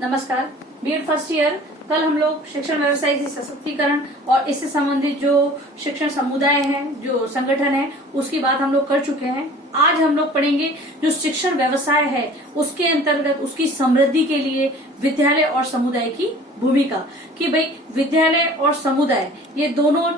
नमस्कार। BEd first year, कल हम लोग शिक्षण व्यवसाय की सशक्तिकरण और इससे संबंधित जो शिक्षण समुदाय है, जो संगठन है, उसकी बात हम लोग कर चुके हैं। आज हम लोग पढ़ेंगे जो शिक्षण व्यवसाय है उसके अंतर्गत उसकी समृद्धि के लिए विद्यालय और समुदाय की भूमिका, कि भाई विद्यालय और समुदाय ये दोनों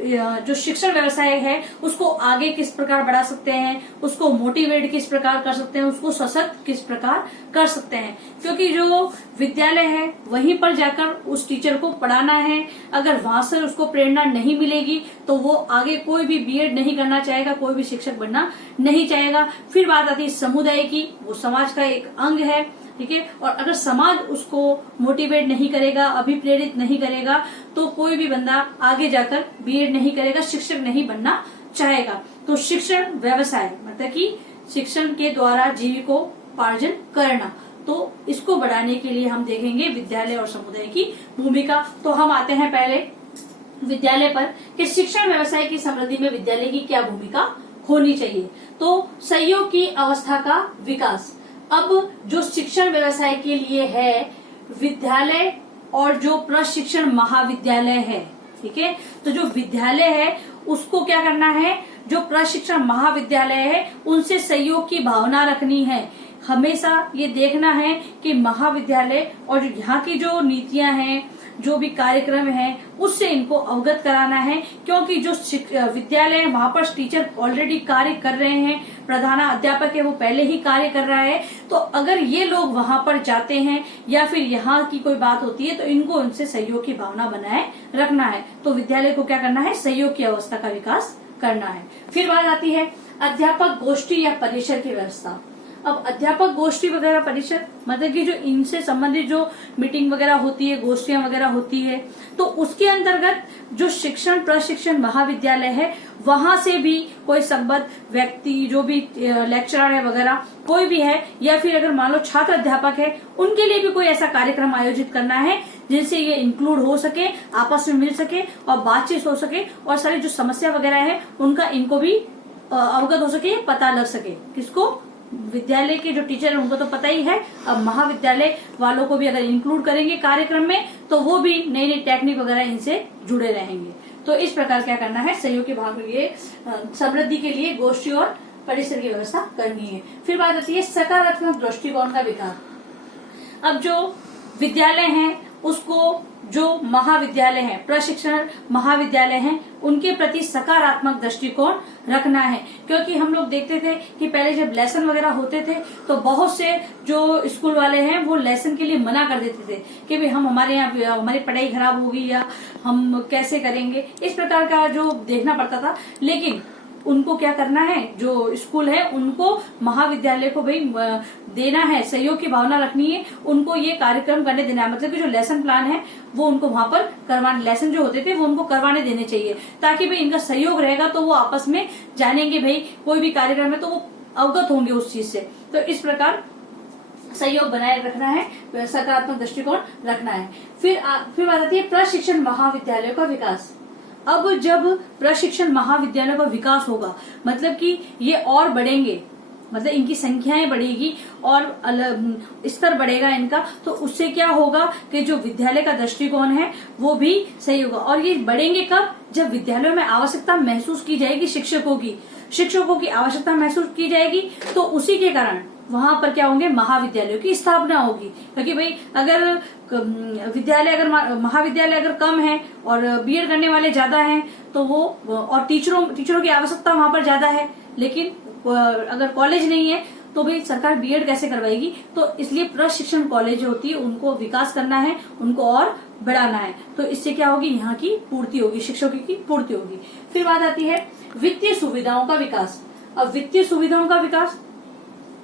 जो शिक्षण व्यवसाय है उसको आगे किस प्रकार बढ़ा सकते हैं, उसको मोटिवेट किस प्रकार कर सकते हैं, उसको सशक्त किस प्रकार कर सकते हैं। क्योंकि जो विद्यालय है वहीं पर जाकर उस टीचर को पढ़ाना है। अगर वहां से उसको प्रेरणा नहीं मिलेगी तो वो आगे कोई भी बीएड नहीं करना चाहेगा, कोई भी शिक्षक बनना नहीं चाहेगा। फिर बात आती है समुदाय की, वो समाज का एक अंग है, ठीक है। और अगर समाज उसको मोटिवेट नहीं करेगा, अभिप्रेरित नहीं करेगा, तो कोई भी बंदा आगे जाकर बीएड नहीं करेगा, शिक्षक नहीं बनना चाहेगा। तो शिक्षण व्यवसाय मतलब कि शिक्षण के द्वारा जीविकोपार्जन करना, तो इसको बढ़ाने के लिए हम देखेंगे विद्यालय और समुदाय की भूमिका। तो हम आते हैं पहले विद्यालय पर कि शिक्षण व्यवसाय की समृद्धि में विद्यालय की क्या भूमिका होनी चाहिए। तो सहयोग की अवस्था का विकास। अब जो शिक्षण व्यवसाय के लिए है विद्यालय और जो प्रशिक्षण महाविद्यालय है, ठीक है। तो जो विद्यालय है उसको क्या करना है, जो प्रशिक्षण महाविद्यालय है उनसे सहयोग की भावना रखनी है। हमेशा ये देखना है कि महाविद्यालय और यहाँ की जो नीतियां हैं, जो भी कार्यक्रम है, उससे इनको अवगत कराना है। क्योंकि जो विद्यालय वहां पर टीचर ऑलरेडी कार्य कर रहे हैं, प्रधान अध्यापक है वो पहले ही कार्य कर रहा है। तो अगर ये लोग वहां पर जाते हैं या फिर यहाँ की कोई बात होती है तो इनको उनसे सहयोग की भावना बनाए रखना है। तो विद्यालय को क्या करना है, सहयोग की अवस्था का विकास करना है। फिर बात आती है अध्यापक गोष्ठी या परिसर की व्यवस्था। अब अध्यापक गोष्ठी वगैरह परिषद मतलब कि जो इनसे संबंधित जो मीटिंग वगैरह होती है, गोष्ठियां वगैरह होती है, तो उसके अंतर्गत जो शिक्षण प्रशिक्षण महाविद्यालय है वहां से भी कोई संबद्ध व्यक्ति, जो भी लेक्चरर है वगैरह कोई भी है, या फिर अगर मान लो छात्र अध्यापक है, उनके लिए भी कोई ऐसा कार्यक्रम आयोजित करना है जिनसे ये इंक्लूड हो सके, आपस में मिल सके और बातचीत हो सके और सारी जो समस्या वगैरह है उनका इनको भी अवगत हो सके, पता लग सके। किसको, विद्यालय के जो टीचर है उनको तो पता ही है, अब महाविद्यालय वालों को भी अगर इंक्लूड करेंगे कार्यक्रम में तो वो भी नई नई टेक्निक वगैरह इनसे जुड़े रहेंगे। तो इस प्रकार क्या करना है, सहयोग के भाग लिए समृद्धि के लिए गोष्ठी और परिसर की व्यवस्था करनी है। फिर बात आती है सकारात्मक दृष्टिकोण का विकास। अब जो विद्यालय है उसको, जो महाविद्यालय है, प्रशिक्षण महाविद्यालय हैं, उनके प्रति सकारात्मक दृष्टिकोण रखना है। क्योंकि हम लोग देखते थे कि पहले जब लेसन वगैरह होते थे तो बहुत से जो स्कूल वाले हैं वो लेसन के लिए मना कर देते थे कि भाई हम हमारे यहाँ हमारी पढ़ाई खराब होगी या हम कैसे करेंगे, इस प्रकार का जो देखना पड़ता था। लेकिन उनको क्या करना है, जो स्कूल है उनको महाविद्यालय को भाई देना है, सहयोग की भावना रखनी है, उनको ये कार्यक्रम करने देना है। मतलब कि जो लेसन प्लान है वो उनको वहां पर करवाने, लेसन जो होते थे वो उनको करवाने देने चाहिए, ताकि भाई इनका सहयोग रहेगा तो वो आपस में जानेंगे, भाई कोई भी कार्यक्रम है तो वो अवगत होंगे उस चीज से। तो इस प्रकार सहयोग बनाए रखना है, सकारात्मक दृष्टिकोण रखना है। फिर बात आती है प्रशिक्षण महाविद्यालयों का विकास। अब जब प्रशिक्षण महाविद्यालयों का विकास होगा मतलब कि ये और बढ़ेंगे, मतलब इनकी संख्याएं बढ़ेगी और स्तर बढ़ेगा इनका, तो उससे क्या होगा कि जो विद्यालय का दृष्टिकोण है वो भी सही होगा। और ये बढ़ेंगे कब, जब विद्यालयों में आवश्यकता महसूस की जाएगी, शिक्षकों की आवश्यकता महसूस की जाएगी, तो उसी के कारण वहां पर क्या होंगे, महाविद्यालयों की स्थापना होगी। क्योंकि भाई अगर महाविद्यालय अगर कम है और बीएड करने वाले ज्यादा हैं तो वो, और टीचरों की आवश्यकता वहां पर ज्यादा है, लेकिन अगर कॉलेज नहीं है तो भाई सरकार बीएड कैसे करवाएगी। तो इसलिए प्रशिक्षण कॉलेज होती है उनको विकास करना है, उनको और बढ़ाना है। तो इससे क्या होगी, यहाँ की पूर्ति होगी, शिक्षकों की पूर्ति होगी। फिर बात आती है वित्तीय सुविधाओं का विकास। अब वित्तीय सुविधाओं का विकास,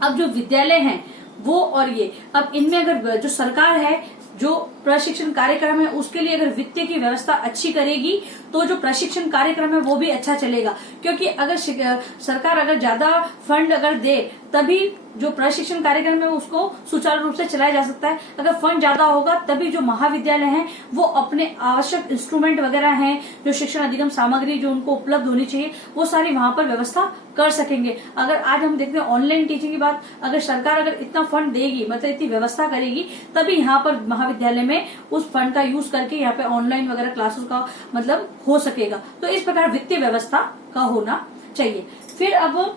अब जो विद्यालय हैं वो और ये, अब इनमें अगर जो सरकार है जो प्रशिक्षण कार्यक्रम है उसके लिए अगर वित्तीय की व्यवस्था अच्छी करेगी तो जो प्रशिक्षण कार्यक्रम है वो भी अच्छा चलेगा। क्योंकि अगर सरकार अगर ज्यादा फंड अगर दे तभी जो प्रशिक्षण कार्यक्रम है उसको सुचारू रूप से चलाया जा सकता है। अगर फंड ज्यादा होगा तभी जो महाविद्यालय हैं वो अपने आवश्यक इंस्ट्रूमेंट वगैरह हैं, जो शिक्षण अधिगम सामग्री जो उनको उपलब्ध होनी चाहिए, वो सारी वहां पर व्यवस्था कर सकेंगे। अगर आज हम देखते हैं ऑनलाइन टीचिंग की बात, अगर सरकार अगर इतना फंड देगी, मतलब इतनी व्यवस्था करेगी, तभी यहाँ पर महाविद्यालय में उस फंड का यूज करके यहाँ पे ऑनलाइन वगैरह क्लासेस का मतलब हो सकेगा। तो इस प्रकार वित्तीय व्यवस्था का होना चाहिए। फिर अब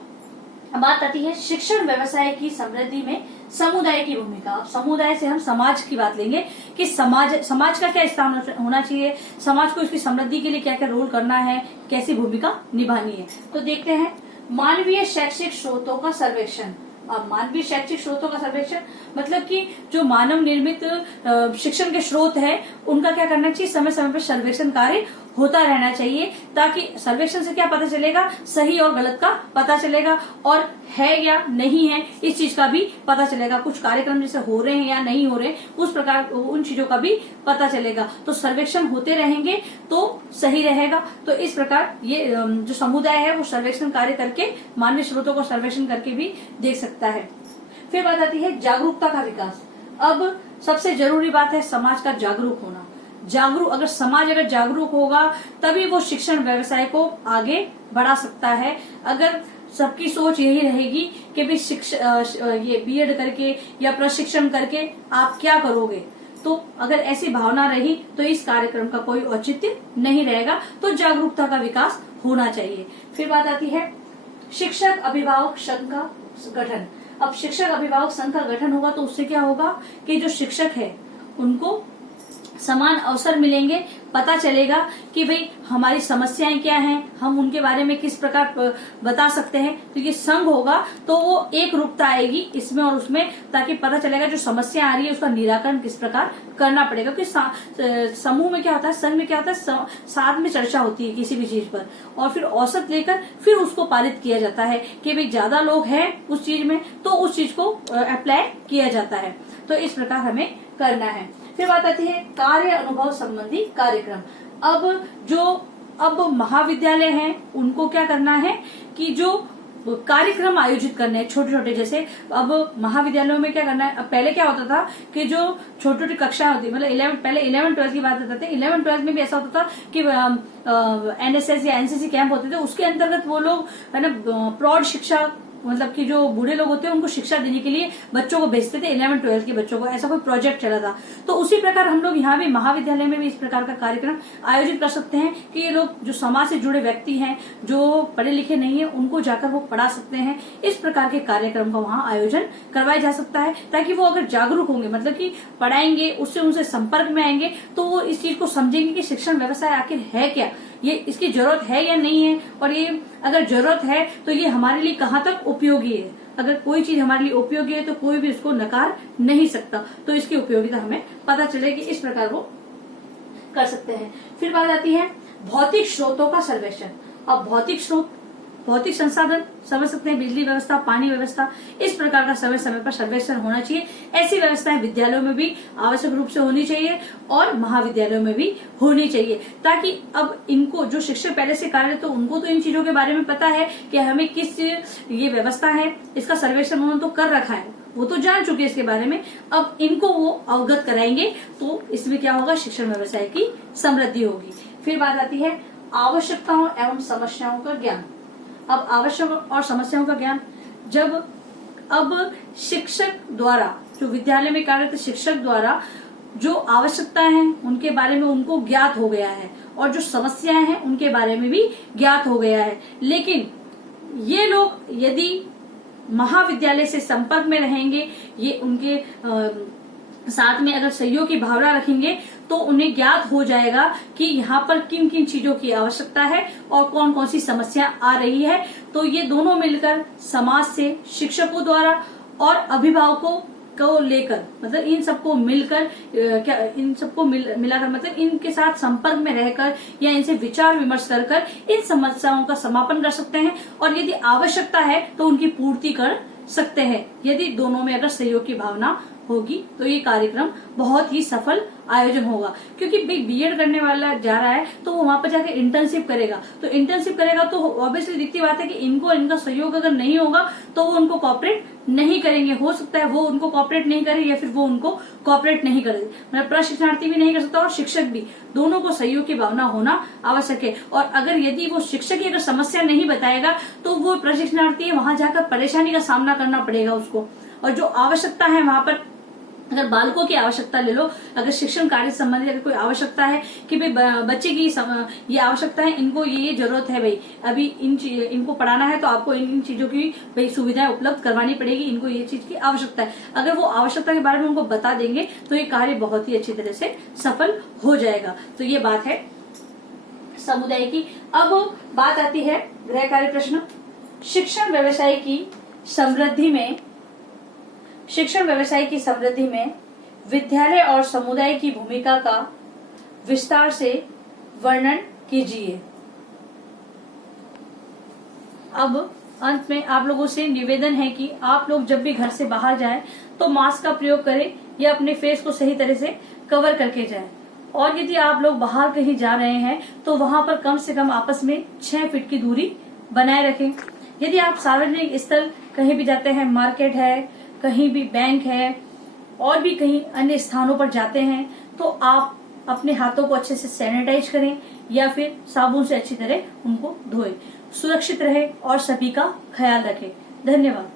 बात आती है शिक्षण व्यवसाय की समृद्धि में समुदाय की भूमिका। अब समुदाय से हम समाज की बात लेंगे कि समाज का क्या स्थान होना चाहिए, समाज को इसकी समृद्धि के लिए क्या क्या रोल करना है, कैसी भूमिका निभानी है। तो देखते हैं मानवीय शैक्षिक स्रोतों का सर्वेक्षण। अब मानवीय शैक्षिक स्रोतों का सर्वेक्षण मतलब कि जो मानव निर्मित शिक्षण के स्रोत है उनका क्या करना चाहिए, समय समय पर सर्वेक्षण कार्य होता रहना चाहिए, ताकि सर्वेक्षण से क्या पता चलेगा, सही और गलत का पता चलेगा, और है या नहीं है इस चीज का भी पता चलेगा। कुछ कार्यक्रम जैसे हो रहे हैं या नहीं हो रहे, उस प्रकार उन चीजों का भी पता चलेगा। तो सर्वेक्षण होते रहेंगे तो सही रहेगा। तो इस प्रकार ये जो समुदाय है वो सर्वेक्षण कार्य करके मानवीय स्रोतों को सर्वेक्षण करके भी देख सकता है। फिर बात आती है जागरूकता का विकास। अब सबसे जरूरी बात है समाज का जागरूक होना। अगर समाज जागरूक होगा तभी वो शिक्षण व्यवसाय को आगे बढ़ा सकता है। अगर सबकी सोच यही रहेगी कि भी ये बीएड करके या प्रशिक्षण करके आप क्या करोगे, तो अगर ऐसी भावना रही तो इस कार्यक्रम का कोई औचित्य नहीं रहेगा। तो जागरूकता का विकास होना चाहिए। फिर बात आती है शिक्षक अभिभावक संघ का गठन। अब शिक्षक अभिभावक संघ का गठन होगा तो उससे क्या होगा कि जो शिक्षक है उनको समान अवसर मिलेंगे, पता चलेगा कि भाई हमारी समस्याएं क्या हैं, हम उनके बारे में किस प्रकार बता सकते हैं। तो ये संघ होगा तो वो एक रूपता आएगी इसमें और उसमें, ताकि पता चलेगा जो समस्या आ रही है उसका निराकरण किस प्रकार करना पड़ेगा। क्योंकि समूह में क्या होता है, संघ में क्या होता है, साथ में चर्चा होती है किसी भी चीज पर और फिर औसत लेकर फिर उसको पारित किया जाता है कि भाई ज्यादा लोग हैं उस चीज में तो उस चीज को अप्लाई किया जाता है। तो इस प्रकार हमें करना है। फिर बात आती है कार्य अनुभव संबंधी कार्यक्रम। अब महाविद्यालय हैं उनको क्या करना है कि जो कार्यक्रम आयोजित करने हैं छोटे छोटे, जैसे अब महाविद्यालयों में क्या करना है। अब पहले क्या होता था कि जो छोटी छोटी कक्षाएं होती, मतलब पहले 11-12 की बात करते थे, 11-12 में भी ऐसा होता था कि एनएसएस या एनसीसी कैंप होते थे, उसके अंतर्गत वो लोग है ना प्रौढ़ शिक्षा, मतलब कि जो बूढ़े लोग होते हैं उनको शिक्षा देने के लिए बच्चों को भेजते थे, 11-12 के बच्चों को, ऐसा कोई प्रोजेक्ट चला था। तो उसी प्रकार हम लोग यहाँ भी महाविद्यालय में भी इस प्रकार का कार्यक्रम आयोजित कर सकते हैं कि ये लोग जो समाज से जुड़े व्यक्ति हैं, जो पढ़े लिखे नहीं है, उनको जाकर वो पढ़ा सकते हैं। इस प्रकार के कार्यक्रम का वहाँ आयोजन करवाया जा सकता है, ताकि वो अगर जागरूक होंगे, मतलब कि पढ़ाएंगे, उससे उनसे संपर्क में आएंगे, तो वो इस चीज को समझेंगे कि शिक्षण व्यवसाय आखिर है क्या, ये इसकी जरूरत है या नहीं है, और ये अगर जरूरत है तो ये हमारे लिए कहाँ तक उपयोगी है। अगर कोई चीज हमारे लिए उपयोगी है तो कोई भी इसको नकार नहीं सकता। तो इसकी उपयोगिता हमें पता चलेगी, इस प्रकार वो कर सकते हैं। फिर बात आती है भौतिक स्रोतों का सर्वेक्षण। अब भौतिक संसाधन समझ सकते हैं, बिजली व्यवस्था, पानी व्यवस्था, इस प्रकार का समय समय पर सर्वेक्षण होना चाहिए। ऐसी व्यवस्थाएं विद्यालयों में भी आवश्यक रूप से होनी चाहिए और महाविद्यालयों में भी होनी चाहिए, ताकि अब इनको जो शिक्षक पहले से कार्यरत तो उनको तो इन चीजों के बारे में पता है कि हमें किस ये व्यवस्था है, इसका सर्वेक्षण उन्होंने तो कर रखा है, वो तो जान चुके हैं इसके बारे में। अब इनको वो अवगत कराएंगे तो इसमें क्या होगा, शिक्षण व्यवसाय की समृद्धि होगी। फिर बात आती है आवश्यकताओं एवं समस्याओं का ज्ञान। अब आवश्यक और समस्याओं का ज्ञान, जब अब शिक्षक द्वारा, जो विद्यालय में कार्यरत शिक्षक द्वारा जो आवश्यकताएं हैं उनके बारे में उनको ज्ञात हो गया है और जो समस्याएं हैं उनके बारे में भी ज्ञात हो गया है, लेकिन ये लोग यदि महाविद्यालय से संपर्क में रहेंगे, ये उनके साथ में अगर सहयोग की भावना रखेंगे तो उन्हें ज्ञात हो जाएगा कि यहाँ पर किन किन चीजों की आवश्यकता है और कौन कौन सी समस्या आ रही है। तो ये दोनों मिलकर समाज से, शिक्षकों द्वारा और अभिभावकों को लेकर, मतलब इन सबको मिलकर इन सबको मिलाकर, मतलब इनके साथ संपर्क में रहकर या इनसे विचार विमर्श कर इन समस्याओं का समापन कर सकते हैं और यदि आवश्यकता है तो उनकी पूर्ति कर सकते हैं, यदि दोनों में अगर सहयोग की भावना होगी तो ये कार्यक्रम बहुत ही सफल आयोजन होगा। क्योंकि भाई बीएड करने वाला जा रहा है तो वो वहां पर जाकर इंटर्नशिप करेगा, तो इंटर्नशिप करेगा तो ऑब्वियसली दिखती बात है कि इनका सहयोग अगर नहीं होगा तो वो उनको कॉपरेट नहीं करेंगे। हो सकता है वो उनको कॉपरेट नहीं करे या फिर वो उनको कॉपरेट नहीं करे, मतलब प्रशिक्षणार्थी भी नहीं कर सकता और शिक्षक भी, दोनों को सहयोग की भावना होना आवश्यक है। और अगर यदि वो शिक्षक ही अगर समस्या नहीं बताएगा तो वो प्रशिक्षणार्थी वहां जाकर परेशानी का सामना करना पड़ेगा उसको। और जो आवश्यकता है वहां पर, अगर बालकों की आवश्यकता ले लो, अगर शिक्षण कार्य से संबंधित अगर कोई आवश्यकता है कि भाई बच्चे की ये आवश्यकता है, इनको ये जरूरत है भाई, अभी इनको पढ़ाना है तो आपको इन चीजों की भाई सुविधाएं उपलब्ध करवानी पड़ेगी, इनको ये चीज की आवश्यकता है। अगर वो आवश्यकता के बारे में उनको बता देंगे तो ये कार्य बहुत ही अच्छी तरह से सफल हो जाएगा। तो ये बात है समुदाय की। अब बात आती है गृह कार्य प्रश्न। शिक्षण व्यवसाय की समृद्धि में विद्यालय और समुदाय की भूमिका का विस्तार से वर्णन कीजिए। अब अंत में आप लोगों से निवेदन है कि आप लोग जब भी घर से बाहर जाएं तो मास्क का प्रयोग करें या अपने फेस को सही तरह से कवर करके जाएं। और यदि आप लोग बाहर कहीं जा रहे हैं तो वहां पर कम से कम आपस में 6 फीट की दूरी बनाए रखें। यदि आप सार्वजनिक स्थल कहीं भी जाते हैं, मार्केट है, कहीं भी बैंक है और भी कहीं अन्य स्थानों पर जाते हैं, तो आप अपने हाथों को अच्छे से सैनिटाइज करें या फिर साबुन से अच्छी तरह उनको धोएं। सुरक्षित रहें और सभी का ख्याल रखें। धन्यवाद।